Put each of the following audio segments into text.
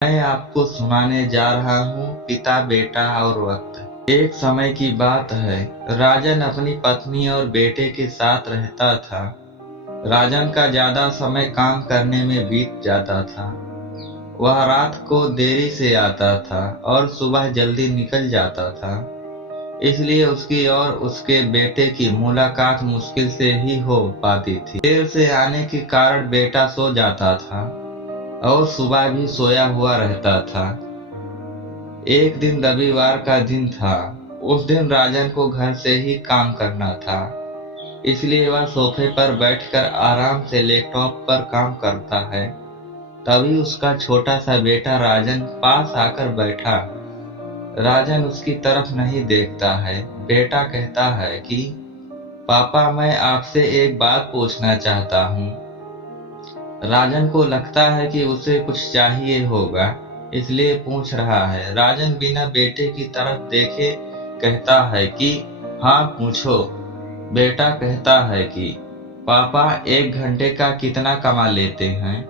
मैं आपको सुनाने जा रहा हूँ पिता, बेटा और वक्त। एक समय की बात है, राजन अपनी पत्नी और बेटे के साथ रहता था। राजन का ज्यादा समय काम करने में बीत जाता था। वह रात को देरी से आता था और सुबह जल्दी निकल जाता था। इसलिए उसकी और उसके बेटे की मुलाकात मुश्किल से ही हो पाती थी। देर से आने के कारण बेटा सो जाता था और सुबह भी सोया हुआ रहता था। एक दिन रविवार का दिन था। उस दिन राजन को घर से ही काम करना था, इसलिए वह सोफे पर बैठकर आराम से लैपटॉप पर काम करता है। तभी उसका छोटा सा बेटा राजन पास आकर बैठा। राजन उसकी तरफ नहीं देखता है। बेटा कहता है कि पापा, मैं आपसे एक बात पूछना चाहता हूँ। राजन को लगता है कि उसे कुछ चाहिए होगा, इसलिए पूछ रहा है। राजन बिना बेटे की तरफ देखे कहता है कि हाँ पूछो। बेटा कहता है कि पापा, 1 घंटे का कितना कमा लेते हैं?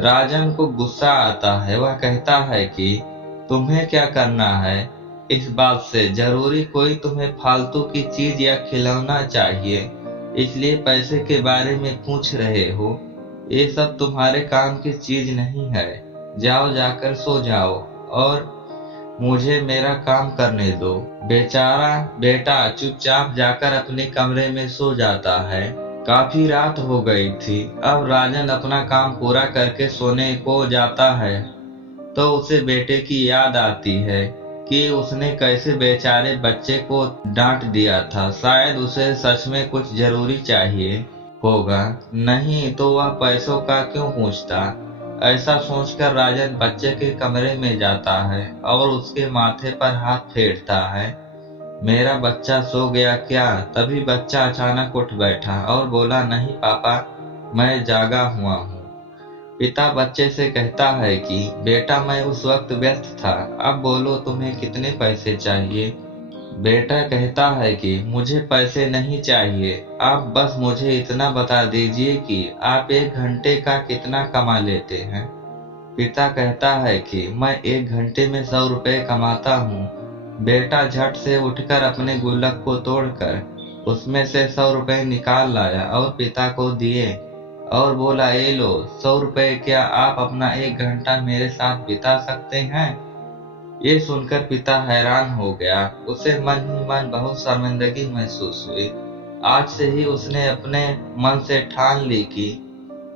राजन को गुस्सा आता है। वह कहता है कि तुम्हें क्या करना है इस बात से? जरूरी कोई तुम्हें फालतू की चीज या खिलौना चाहिए, इसलिए पैसे के बारे में पूछ रहे हो? ये सब तुम्हारे काम की चीज नहीं है। जाओ, जाकर सो जाओ और मुझे मेरा काम करने दो। बेचारा बेटा चुपचाप जाकर अपने कमरे में सो जाता है। काफी रात हो गई थी। अब राजन अपना काम पूरा करके सोने को जाता है तो उसे बेटे की याद आती है कि उसने कैसे बेचारे बच्चे को डांट दिया था। शायद उसे सच में कुछ जरूरी चाहिए होगा, नहीं तो वह पैसों का क्यों पूछता। ऐसा सोचकर राजन बच्चे के कमरे में जाता है और उसके माथे पर हाथ फेरता है। मेरा बच्चा सो गया क्या? तभी बच्चा अचानक उठ बैठा और बोला, नहीं पापा, मैं जागा हुआ हूँ। पिता बच्चे से कहता है कि बेटा, मैं उस वक्त व्यस्त था, अब बोलो तुम्हें कितने पैसे चाहिए? बेटा कहता है कि मुझे पैसे नहीं चाहिए, आप बस मुझे इतना बता दीजिए कि आप 1 घंटे का कितना कमा लेते हैं। पिता कहता है कि मैं 1 घंटे में 100 रुपए कमाता हूँ। बेटा झट से उठकर अपने गुल्लक को तोड़कर उसमें से 100 रुपए निकाल लाया और पिता को दिए और बोला, ये लो 100 रुपए, क्या आप अपना 1 घंटा मेरे साथ बिता सकते हैं? ये सुनकर पिता हैरान हो गया। उसे मन ही मन बहुत शर्मिंदगी महसूस हुई। आज से ही उसने अपने मन से ठान ली कि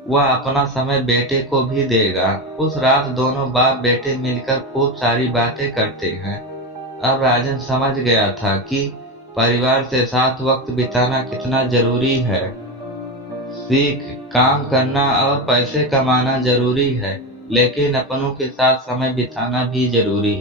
वह अपना समय बेटे को भी देगा। उस रात दोनों बाप बेटे मिलकर खूब सारी बातें करते हैं। अब राजन समझ गया था कि परिवार के साथ वक्त बिताना कितना जरूरी है। सीख, काम करना और पैसे कमाना जरूरी है, लेकिन अपनों के साथ समय बिताना भी जरूरी है।